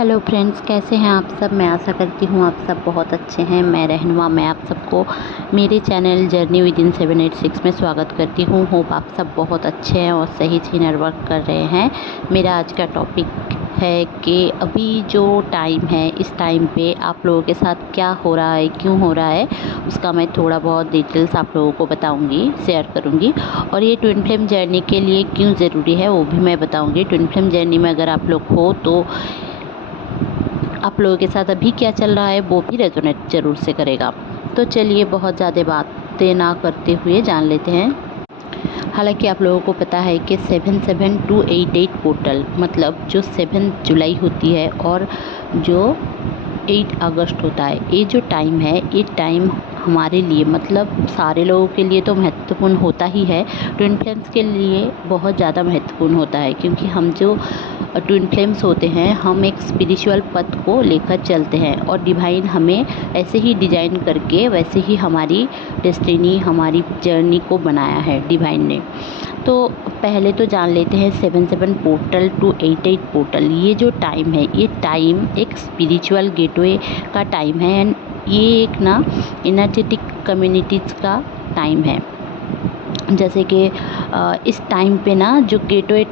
Hello friends, कैसे हैं आप सब। मैं आशा करती हूँ आप सब बहुत अच्छे हैं। मैं रहनुमा मैं आप सबको मेरे चैनल जर्नी विद इन 786 में स्वागत करती हूँ। होप आप सब बहुत अच्छे हैं और सही से इनर वर्क कर रहे हैं। मेरा आज का टॉपिक है कि अभी जो टाइम है, इस टाइम पे आप लोगों के साथ क्या हो रहा है, क्यों हो रहा है, उसका मैं थोड़ा बहुत डिटेल्स आप लोगों को बताऊँगी, शेयर करूँगी। और ये ट्विन फ्लेम जर्नी के लिए क्यों ज़रूरी है वो भी मैं बताऊँगी। ट्विन फ्लेम जर्नी में अगर आप लोग हो तो आप लोगों के साथ अभी क्या चल रहा है वो भी रेजोनेट ज़रूर से करेगा। तो चलिए बहुत ज़्यादा बातें ना करते हुए जान लेते हैं। हालांकि आप लोगों को पता है कि 77288 पोर्टल मतलब जो 7 जुलाई होती है और जो 8 अगस्त होता है, ये जो टाइम है, ये टाइम हमारे लिए मतलब सारे लोगों के लिए तो महत्वपूर्ण होता ही है। ट्विन फ्लेम्स के लिए बहुत ज़्यादा महत्वपूर्ण होता है, क्योंकि हम जो ट्विन फ्लेम्स होते हैं, हम एक स्पिरिचुअल पथ को लेकर चलते हैं और डिवाइन हमें ऐसे ही डिजाइन करके वैसे ही हमारी डेस्टिनी, हमारी जर्नी को बनाया है डिवाइन ने। तो पहले तो जान लेते हैं 77 पोर्टल टू 88 पोर्टल। ये जो टाइम है, ये टाइम एक स्पिरिचुअल गेटवे का टाइम है एंड ये एक ना एनर्जेटिक कम्युनिटीज़ का टाइम है। जैसे कि इस टाइम पे ना जो गेटवे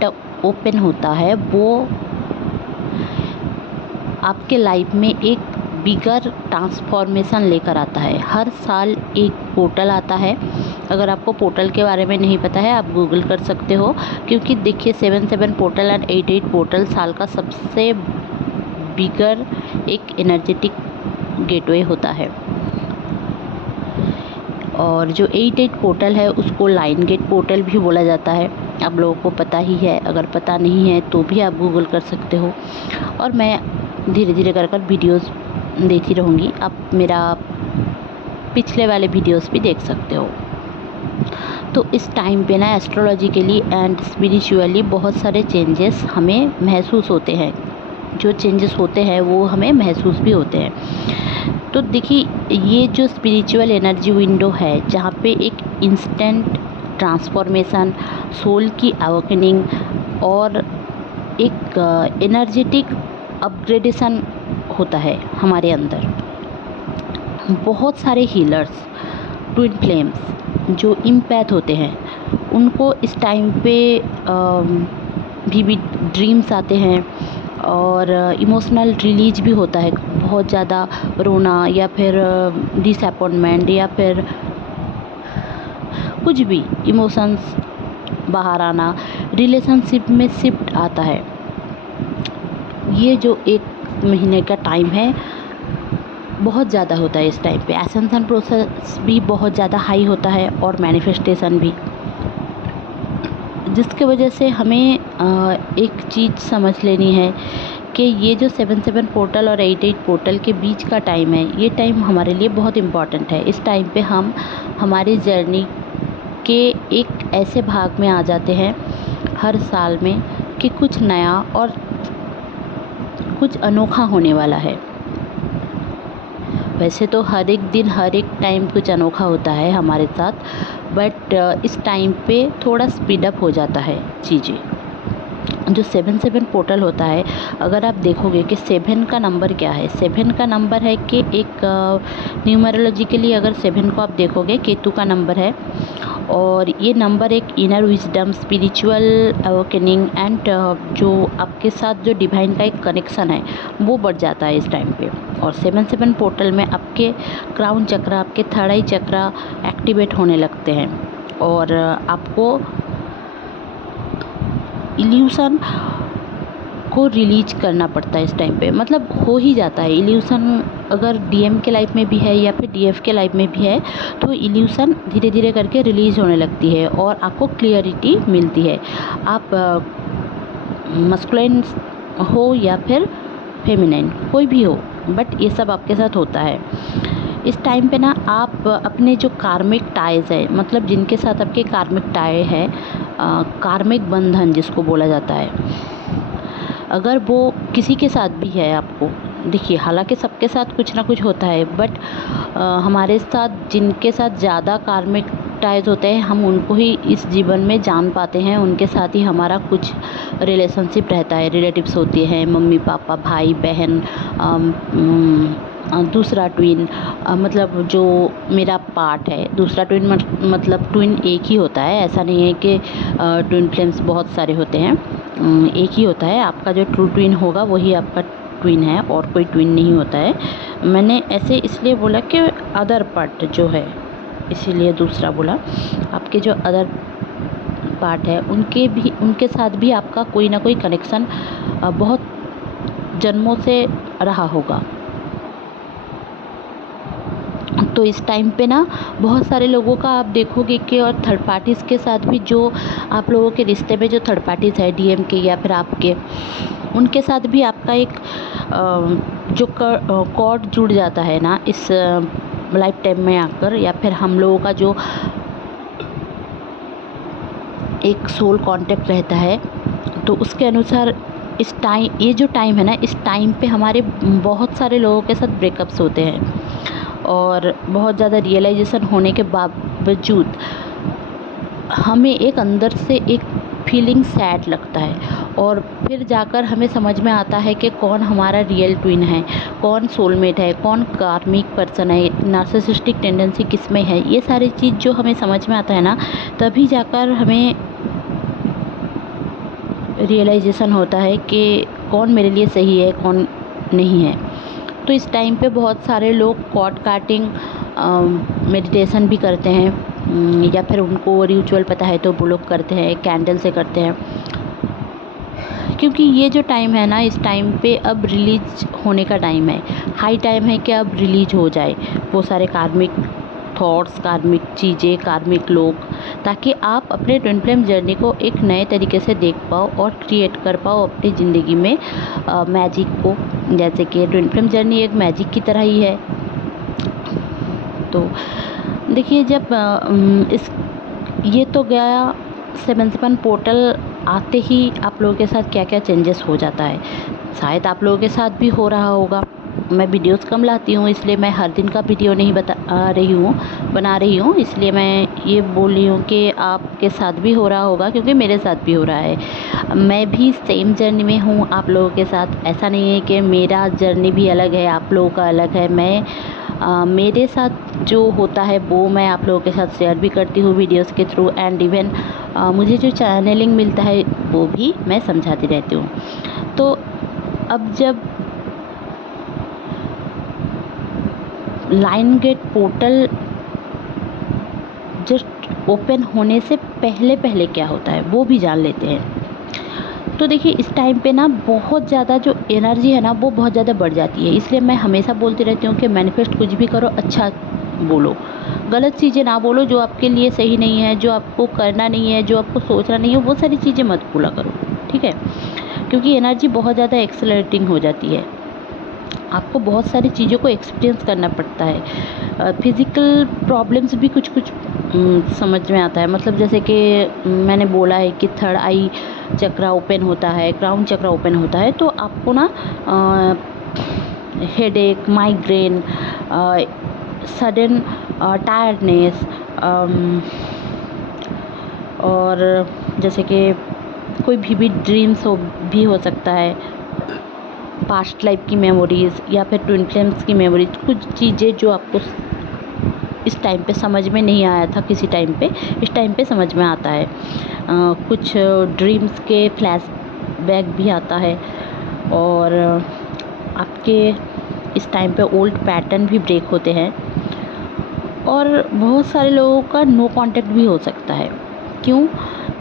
ओपन होता है वो आपके लाइफ में एक बिगर ट्रांसफॉर्मेशन लेकर आता है। हर साल एक पोर्टल आता है। अगर आपको पोर्टल के बारे में नहीं पता है, आप गूगल कर सकते हो, क्योंकि देखिए 77 पोर्टल एंड 88 पोर्टल साल का सबसे बिगर एक एनर्जेटिक गेटवे होता है। और जो 88 पोर्टल है उसको लाइन गेट पोर्टल भी बोला जाता है। आप लोगों को पता ही है, अगर पता नहीं है तो भी आप गूगल कर सकते हो। और मैं धीरे धीरे कर वीडियोस देती रहूँगी। आप मेरा पिछले वाले वीडियोस भी देख सकते हो। तो इस टाइम पे ना एस्ट्रोलॉजिकली एंड स्पिरिचुअली बहुत सारे चेंजेस हमें महसूस होते हैं। जो चेंजेस होते हैं वो हमें महसूस भी होते हैं। तो देखिए, ये जो स्पिरिचुअल एनर्जी विंडो है, जहाँ पे एक इंस्टेंट ट्रांसफॉर्मेशन, सोल की अवेकनिंग और एक एनर्जेटिक अपग्रेडेशन होता है हमारे अंदर। बहुत सारे हीलर्स, ट्विन फ्लेम्स जो इम्पैथ होते हैं, उनको इस टाइम पे भी ड्रीम्स आते हैं और इमोशनल रिलीज भी होता है। बहुत ज़्यादा रोना या फिर डिसअपॉइंटमेंट या फिर कुछ भी इमोशंस बाहर आना, रिलेशनशिप में शिफ्ट आता है। ये जो 1 महीने का टाइम है बहुत ज़्यादा होता है। इस टाइम पे एसेंशन प्रोसेस भी बहुत ज़्यादा हाई होता है और मैनिफेस्टेशन भी, जिसके वजह से हमें एक चीज़ समझ लेनी है कि ये जो 77 पोर्टल और 88 पोर्टल के बीच का टाइम है, ये टाइम हमारे लिए बहुत इम्पॉर्टेंट है। इस टाइम पे हम हमारी जर्नी के एक ऐसे भाग में आ जाते हैं हर साल में कि कुछ नया और कुछ अनोखा होने वाला है। वैसे तो हर एक दिन हर एक टाइम कुछ अनोखा होता है हमारे साथ, बट इस टाइम पे थोड़ा स्पीड अप हो जाता है चीज़ें। जो 77 पोर्टल होता है, अगर आप देखोगे कि 7 का नंबर क्या है, 7 का नंबर है कि एक न्यूमरोलॉजिकली अगर 7 को आप देखोगे, केतु का नंबर है और ये नंबर एक inner wisdom, spiritual awakening and जो आपके साथ जो डिवाइन का एक कनेक्शन है वो बढ़ जाता है इस टाइम पे। और 77 पोर्टल में आपके क्राउन चक्र, आपके थर्ड आई चक्र एक्टिवेट होने लगते हैं और आपको इल्यूशन को रिलीज करना पड़ता है इस टाइम पे। मतलब हो ही जाता है इल्यूशन। अगर डीएम के लाइफ में भी है या फिर डीएफ के लाइफ में भी है तो इल्यूशन धीरे धीरे करके रिलीज होने लगती है और आपको क्लियरिटी मिलती है। आप मस्कुलिन हो या फिर फेमिनिन, कोई भी हो, बट ये सब आपके साथ होता है। इस टाइम पे ना आप अपने जो कार्मिक टाइज है, मतलब जिनके साथ आपके कार्मिक टाई है, कार्मिक बंधन जिसको बोला जाता है, अगर वो किसी के साथ भी है आपको, देखिए हालांकि सबके साथ कुछ ना कुछ होता है, बट हमारे साथ जिनके साथ ज़्यादा कार्मिक टाइज होते हैं, हम उनको ही इस जीवन में जान पाते हैं, उनके साथ ही हमारा कुछ रिलेशनशिप रहता है। रिलेटिव्स होते हैं, मम्मी पापा, भाई बहन, दूसरा ट्विन, मतलब जो मेरा पार्ट है। दूसरा ट्विन मतलब ट्विन एक ही होता है, ऐसा नहीं है कि ट्विन फ्लेम्स बहुत सारे होते हैं। एक ही होता है, आपका जो ट्रू ट्विन होगा वही आपका ट्विन है, और कोई ट्विन नहीं होता है। मैंने ऐसे इसलिए बोला कि अदर पार्ट जो है, इसीलिए दूसरा बोला। आपके जो अदर पार्ट है उनके साथ भी आपका कोई ना कोई कनेक्शन बहुत जन्मों से रहा होगा। तो इस टाइम पे ना बहुत सारे लोगों का आप देखोगे कि, और थर्ड पार्टीज़ के साथ भी, जो आप लोगों के रिश्ते में जो थर्ड पार्टीज़ है, डीएम के या फिर आपके, उनके साथ भी आपका एक जो कॉर्ड जुड़ जाता है ना इस लाइफ टाइम में आकर, या फिर हम लोगों का जो एक सोल कांटेक्ट रहता है। तो उसके अनुसार इस टाइम, ये जो टाइम है ना, इस टाइम पे हमारे बहुत सारे लोगों के साथ ब्रेकअप्स होते हैं, और बहुत ज़्यादा रियलाइजेशन होने के बावजूद हमें एक अंदर से एक फीलिंग सैड लगता है, और फिर जाकर हमें समझ में आता है कि कौन हमारा रियल ट्विन है, कौन सोलमेट है, कौन कार्मिक पर्सन है, नार्सिसिस्टिक टेंडेंसी किस में है। ये सारी चीज़ जो हमें समझ में आता है ना, तभी जाकर हमें रियलाइजेशन होता है कि कौन मेरे लिए सही है, कौन नहीं है। तो इस टाइम पे बहुत सारे लोग कॉर्ड काटिंग मेडिटेशन भी करते हैं, या फिर उनको रिचुअल पता है तो वो लोग करते हैं, कैंडल से करते हैं। क्योंकि ये जो टाइम है ना, इस टाइम पे अब रिलीज होने का टाइम है, हाई टाइम है कि अब रिलीज हो जाए वो सारे कार्मिक थॉट्स, कार्मिक चीज़ें, कार्मिक लोग, ताकि आप अपने ट्विन फ्लेम जर्नी को एक नए तरीके से देख पाओ और क्रिएट कर पाओ अपनी ज़िंदगी में मैजिक को। जैसे कि ट्विन फ्लेम जर्नी एक मैजिक की तरह ही है। तो देखिए, जब ये तो गया 7-7 पोर्टल आते ही आप लोगों के साथ क्या क्या चेंजेस हो जाता है, शायद आप लोगों के साथ भी हो रहा होगा। मैं वीडियोस कम लाती हूँ, इसलिए मैं हर दिन का वीडियो नहीं बना रही हूँ, इसलिए मैं ये बोल रही हूँ कि आपके साथ भी हो रहा होगा, क्योंकि मेरे साथ भी हो रहा है। मैं भी सेम जर्नी में हूँ आप लोगों के साथ। ऐसा नहीं है कि मेरा जर्नी भी अलग है, आप लोगों का अलग है। मेरे साथ जो होता है वो मैं आप लोगों के साथ शेयर भी करती हूँ वीडियोस के थ्रू, एंड इवन मुझे जो चैनलिंग मिलता है वो भी मैं समझाती रहती हूँ। तो अब जब line gate portal just open होने से पहले क्या होता है वो भी जान लेते हैं। तो देखिए, इस टाइम पे ना बहुत ज़्यादा जो एनर्जी है ना वो बहुत ज़्यादा बढ़ जाती है। इसलिए मैं हमेशा बोलती रहती हूँ कि मैनिफेस्ट कुछ भी करो, अच्छा बोलो, गलत चीज़ें ना बोलो, जो आपके लिए सही नहीं है, जो आपको करना नहीं है, जो आपको सोचना नहीं है, वो सारी चीज़ें मत बोला करो, ठीक है। क्योंकि एनर्जी बहुत ज़्यादा एक्सेलरेटिंग हो जाती है, आपको बहुत सारी चीज़ों को एक्सपीरियंस करना पड़ता है। फिज़िकल प्रॉब्लम्स भी कुछ कुछ समझ में आता है। मतलब जैसे कि मैंने बोला है कि थर्ड आई चक्रा ओपन होता है, क्राउन चक्रा ओपन होता है, तो आपको ना हेडेक, माइग्रेन, सडन टायर्डनेस, और जैसे कि कोई विविड ड्रीम्स भी हो सकता है, पास्ट लाइफ की मेमोरीज़, या फिर ट्विन फ्लेम्स की मेमोरीज, कुछ चीज़ें जो आपको इस टाइम पे समझ में नहीं आया था किसी टाइम पे, इस टाइम पे समझ में आता है। कुछ ड्रीम्स के फ्लैशबैक भी आता है, और आपके इस टाइम पे ओल्ड पैटर्न भी ब्रेक होते हैं, और बहुत सारे लोगों का नो कांटेक्ट भी हो सकता है। क्यों?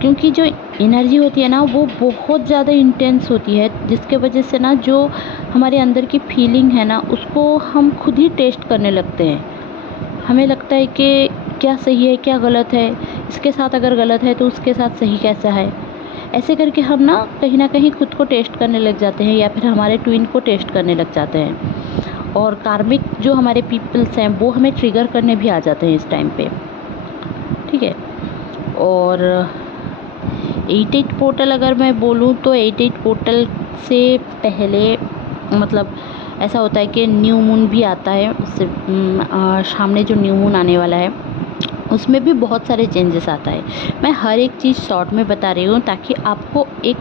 क्योंकि जो एनर्जी होती है ना वो बहुत ज़्यादा इंटेंस होती है, जिसके वजह से ना जो हमारे अंदर की फीलिंग है ना उसको हम खुद ही टेस्ट करने लगते हैं। हमें लगता है कि क्या सही है, क्या गलत है, इसके साथ अगर गलत है तो उसके साथ सही कैसा है। ऐसे करके हम ना कहीं खुद को टेस्ट करने लग जाते हैं, या फिर हमारे ट्विन को टेस्ट करने लग जाते हैं। और कार्मिक जो हमारे पीपल्स हैं वो हमें ट्रिगर करने भी आ जाते हैं इस टाइम पे, ठीक है। और 88 पोर्टल अगर मैं बोलूँ तो 88 पोर्टल से पहले मतलब ऐसा होता है कि न्यू मून भी आता है। उससे सामने जो न्यू मून आने वाला है उसमें भी बहुत सारे चेंजेस आता है। मैं हर एक चीज़ शॉर्ट में बता रही हूँ ताकि आपको एक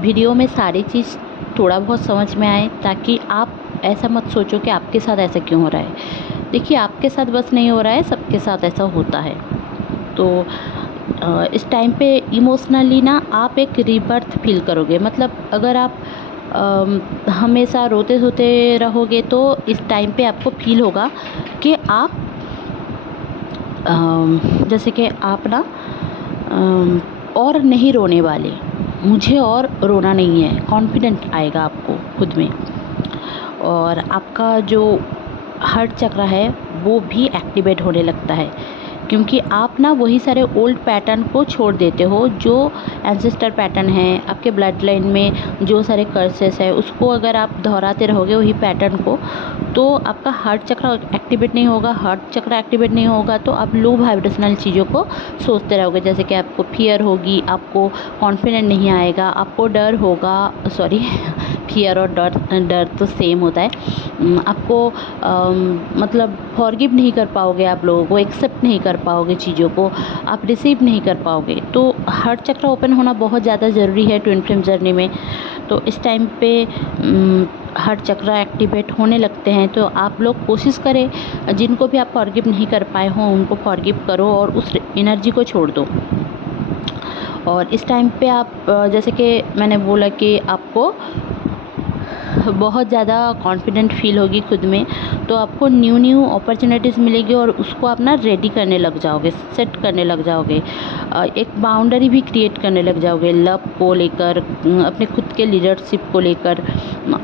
वीडियो में सारी चीज़ थोड़ा बहुत समझ में आए, ताकि आप ऐसा मत सोचो कि आपके साथ ऐसा क्यों हो रहा है। देखिए, आपके साथ बस नहीं हो रहा है, सबके साथ ऐसा होता है। तो इस टाइम पे इमोशनली ना आप एक रीबर्थ फील करोगे। मतलब अगर आप हमेशा रोते-धोते रहोगे तो इस टाइम पे आपको फील होगा कि आप जैसे कि आप ना और नहीं रोने वाले, मुझे और रोना नहीं है, कॉन्फिडेंट आएगा आपको खुद में। और आपका जो हार्ट चक्र है वो भी एक्टिवेट होने लगता है, क्योंकि आप ना वही सारे ओल्ड पैटर्न को छोड़ देते हो, जो एंसेस्टर पैटर्न है आपके ब्लड लाइन में, जो सारे कर्सेस है उसको अगर आप दोहराते रहोगे वही पैटर्न को, तो आपका हार्ट चक्र एक्टिवेट नहीं होगा। हार्ट चक्र एक्टिवेट नहीं होगा तो आप लो वाइब्रेशनल चीज़ों को सोचते रहोगे, जैसे कि आपको फियर होगी, आपको कॉन्फिडेंट नहीं आएगा, आपको डर होगा। सॉरी फियर और डर तो सेम होता है। आपको मतलब फॉरगिव नहीं कर पाओगे, आप लोगों को एक्सेप्ट नहीं कर पाओगे, चीज़ों को आप रिसीव नहीं कर पाओगे। तो हार्ट चक्र ओपन होना बहुत ज़्यादा ज़रूरी है ट्विन फ्लेम जर्नी में। तो इस टाइम पे हार्ट चक्र एक्टिवेट होने लगते हैं, तो आप लोग कोशिश करें, जिनको भी आप फॉरगिव नहीं कर पाए हों उनको फॉरगिव करो और उस एनर्जी को छोड़ दो। और इस टाइम पे आप जैसे कि मैंने बोला कि आपको बहुत ज़्यादा कॉन्फिडेंट फील होगी खुद में, तो आपको न्यू अपॉर्चुनिटीज़ मिलेगी और उसको आप ना रेडी करने लग जाओगे, सेट करने लग जाओगे। एक बाउंड्री भी क्रिएट करने लग जाओगे लव को लेकर, अपने खुद के लीडरशिप को लेकर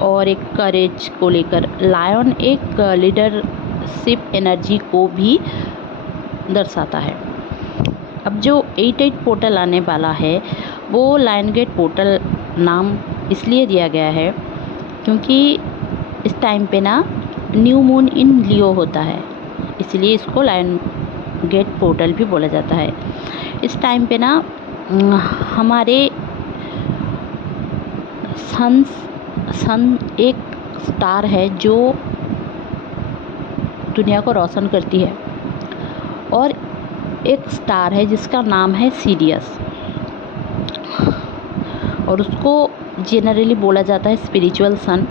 और एक करेज को लेकर। लायन एक लीडरशिप एनर्जी को भी दर्शाता है। अब जो 88 पोर्टल आने वाला है वो लायन गेट पोर्टल नाम इसलिए दिया गया है क्योंकि इस टाइम पे ना न्यू मून इन लियो होता है, इसलिए इसको लायन गेट पोर्टल भी बोला जाता है। इस टाइम पे ना हमारे सन एक स्टार है जो दुनिया को रोशन करती है, और एक स्टार है जिसका नाम है सीरियस, और उसको जनरली बोला जाता है स्पिरिचुअल सन,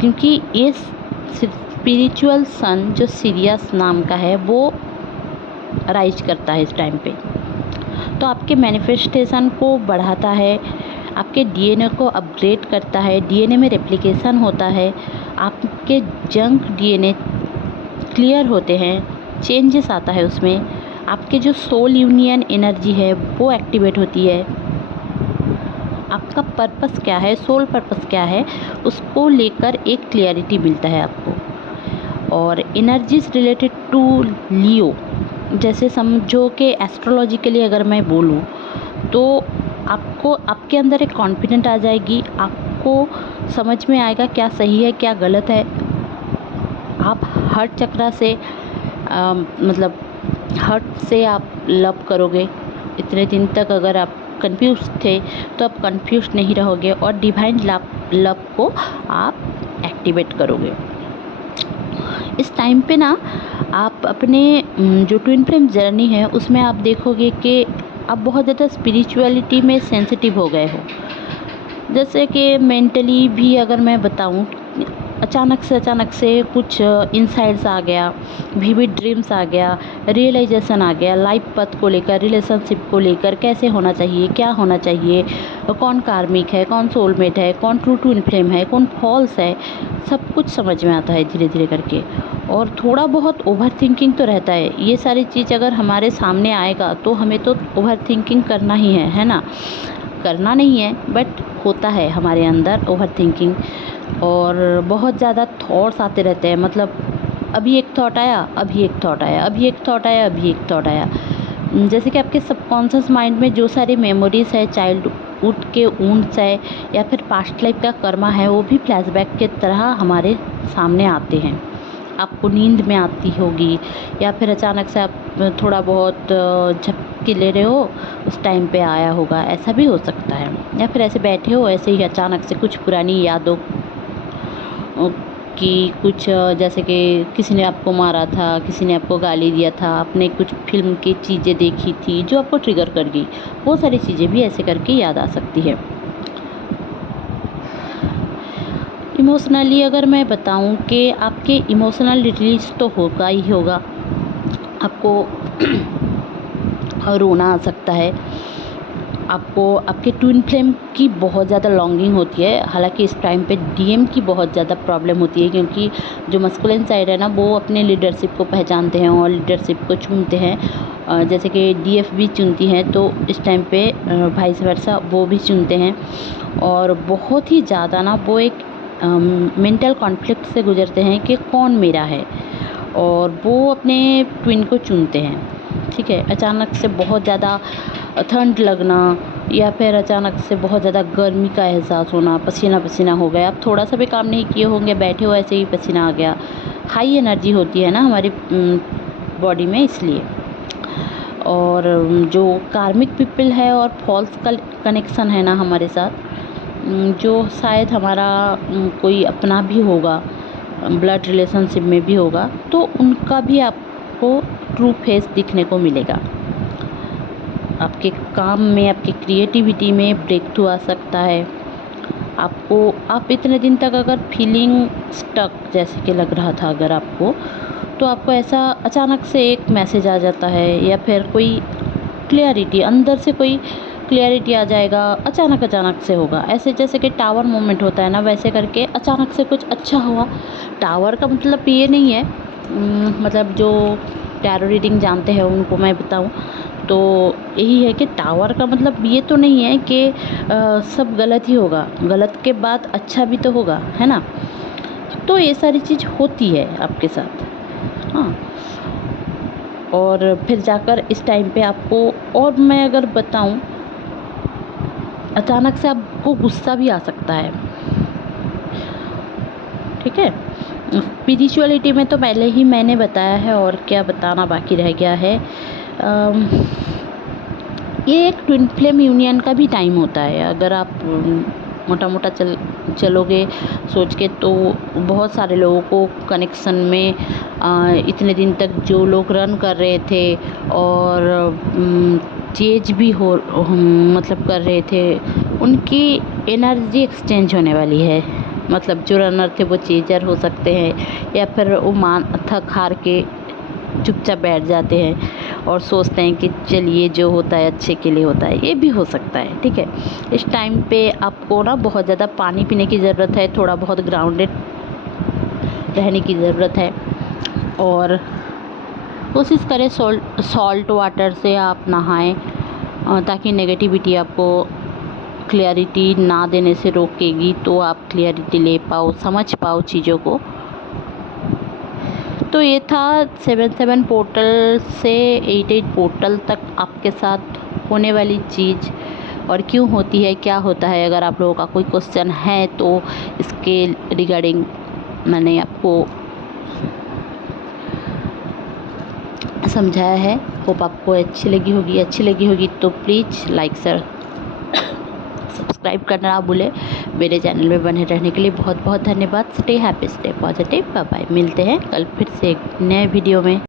क्योंकि ये स्पिरिचुअल सन जो सीरियस नाम का है वो राइज करता है इस टाइम पे। तो आपके मैनिफेस्टेशन को बढ़ाता है, आपके डीएनए को अपग्रेड करता है, डीएनए में रेप्लिकेशन होता है, आपके जंक डीएनए क्लियर होते हैं, चेंजेस आता है उसमें, आपके जो सोल यूनियन एनर्जी है वो एक्टिवेट होती है। आपका पर्पस क्या है, सोल पर्पस क्या है, उसको लेकर एक क्लियरिटी मिलता है आपको। और एनर्जीज रिलेटेड टू लियो, जैसे समझो कि एस्ट्रोलॉजिकली अगर मैं बोलूँ तो आपको आपके अंदर एक कॉन्फिडेंट आ जाएगी, आपको समझ में आएगा क्या सही है क्या गलत है। आप हार्ट चक्र से मतलब हार्ट से आप लव करोगे। इतने दिन तक अगर आप कंफ्यूज थे तो आप कंफ्यूज नहीं रहोगे और डिवाइन लव को आप एक्टिवेट करोगे। इस टाइम पे ना आप अपने जो ट्विन फ्लेम जर्नी है उसमें आप देखोगे कि आप बहुत ज़्यादा स्पिरिचुअलिटी में सेंसिटिव हो गए हो। जैसे कि मेंटली भी अगर मैं बताऊं, अचानक से कुछ इनसाइट्स आ गया, विविड ड्रीम्स आ गया, रियलाइजेशन आ गया लाइफ पथ को लेकर, रिलेशनशिप को लेकर, कैसे होना चाहिए, क्या होना चाहिए, कौन कार्मिक है, कौन सोलमेट है, कौन ट्रू ट्विन फ्लेम है, कौन फॉल्स है, सब कुछ समझ में आता है धीरे धीरे करके। और थोड़ा बहुत ओवर थिंकिंग तो रहता है। ये सारी चीज़ अगर हमारे सामने आएगा तो हमें तो ओवर थिंकिंग करना ही है ना। करना नहीं है बट होता है हमारे अंदर ओवर थिंकिंग, और बहुत ज़्यादा थॉट्स आते रहते हैं। मतलब अभी एक थॉट आया, अभी एक थॉट आया, अभी एक थॉट आया, अभी एक थॉट आया। जैसे कि आपके सबकॉन्शियस माइंड में जो सारी मेमोरीज़ है, चाइल्डहुड के वुंड्स है या फिर पास्ट लाइफ का कर्मा है, वो भी फ्लैशबैक की तरह हमारे सामने आते हैं। आपको नींद में आती होगी या फिर अचानक से आप थोड़ा बहुत झपकी ले रहे हो, उस टाइम पे आया होगा, ऐसा भी हो सकता है। या फिर ऐसे बैठे हो, ऐसे ही अचानक से कुछ पुरानी यादों कि कुछ जैसे कि किसी ने आपको मारा था, किसी ने आपको गाली दिया था, आपने कुछ फ़िल्म की चीज़ें देखी थी जो आपको ट्रिगर कर गई, वो सारी चीज़ें भी ऐसे करके याद आ सकती है। इमोशनली अगर मैं बताऊं कि आपके इमोशनल रिलीज़ तो होगा ही होगा, आपको रोना आ सकता है, आपको आपके ट्विन फ्लेम की बहुत ज़्यादा लॉन्गिंग होती है। हालांकि इस टाइम पे डीएम की बहुत ज़्यादा प्रॉब्लम होती है, क्योंकि जो मस्कुलिन साइड है ना, वो अपने लीडरशिप को पहचानते हैं और लीडरशिप को चुनते हैं। जैसे कि डीएफ भी चुनती हैं, तो इस टाइम पे वाइस वर्सा वो भी चुनते हैं। और बहुत ही ज़्यादा ना वो एक मेंटल कॉन्फ्लिक्ट से गुजरते हैं कि कौन मेरा है, और वो अपने ट्विन को चुनते हैं। ठीक है, अचानक से बहुत ज़्यादा ठंड लगना, या फिर अचानक से बहुत ज़्यादा गर्मी का एहसास होना, पसीना पसीना हो गया, आप थोड़ा सा भी काम नहीं किए होंगे, बैठे हो ऐसे ही पसीना आ गया। हाई एनर्जी होती है ना हमारी बॉडी में, इसलिए। और जो कार्मिक पीपल है और फॉल्स कनेक्शन है ना हमारे साथ, जो शायद हमारा कोई अपना भी होगा, ब्लड रिलेशनशिप में भी होगा, तो उनका भी आपको ट्रू फेस दिखने को मिलेगा। आपके काम में, आपकी क्रिएटिविटी में ब्रेक थ्रू आ सकता है। आप इतने दिन तक अगर फीलिंग स्टक जैसे कि लग रहा था अगर आपको, तो आपको ऐसा अचानक से एक मैसेज आ जाता है, या फिर कोई क्लियरिटी, अंदर से कोई क्लियरिटी आ जाएगा, अचानक से होगा। ऐसे जैसे कि टावर मोमेंट होता है ना, वैसे करके अचानक से कुछ अच्छा हुआ। टावर का मतलब ये नहीं है, मतलब जो टैरो रीडिंग जानते हैं उनको मैं बताऊं तो यही है कि टावर का मतलब ये तो नहीं है कि सब गलत ही होगा, गलत के बाद अच्छा भी तो होगा, है ना। तो ये सारी चीज़ होती है आपके साथ, हाँ। और फिर जाकर इस टाइम पे आपको, और मैं अगर बताऊं, अचानक से आपको गुस्सा भी आ सकता है। ठीक है, स्पिरिचुअलिटी में तो पहले ही मैंने बताया है, और क्या बताना बाकी रह गया है। ये एक ट्विन फ्लेम यूनियन का भी टाइम होता है। अगर आप मोटा मोटा चलोगे सोच के, तो बहुत सारे लोगों को कनेक्शन में इतने दिन तक जो लोग रन कर रहे थे और चेंज भी हो मतलब कर रहे थे, उनकी एनर्जी एक्सचेंज होने वाली है। मतलब जो रनर थे वो चेंजर हो सकते हैं, या फिर वो थक हार के चुपचाप बैठ जाते हैं और सोचते हैं कि चलिए जो होता है अच्छे के लिए होता है, ये भी हो सकता है। ठीक है, इस टाइम पे आपको ना बहुत ज़्यादा पानी पीने की ज़रूरत है, थोड़ा बहुत ग्राउंडेड रहने की ज़रूरत है, और कोशिश करें सॉल्ट वाटर से आप नहाएं, ताकि नेगेटिविटी आपको क्लियरिटी ना देने से रोकेगी, तो आप क्लियरिटी ले पाओ, समझ पाओ चीज़ों को। तो ये था 7 पोर्टल से 8 पोर्टल तक आपके साथ होने वाली चीज़, और क्यों होती है, क्या होता है। अगर आप लोगों का कोई क्वेश्चन है तो इसके रिगार्डिंग मैंने आपको समझाया है। होप आपको अच्छी लगी होगी तो प्लीज़ लाइक शेयर सब्सक्राइब करना ना भूलें। मेरे चैनल में बने रहने के लिए बहुत बहुत धन्यवाद। Stay happy, stay positive, bye bye. मिलते हैं कल फिर से एक नए वीडियो में।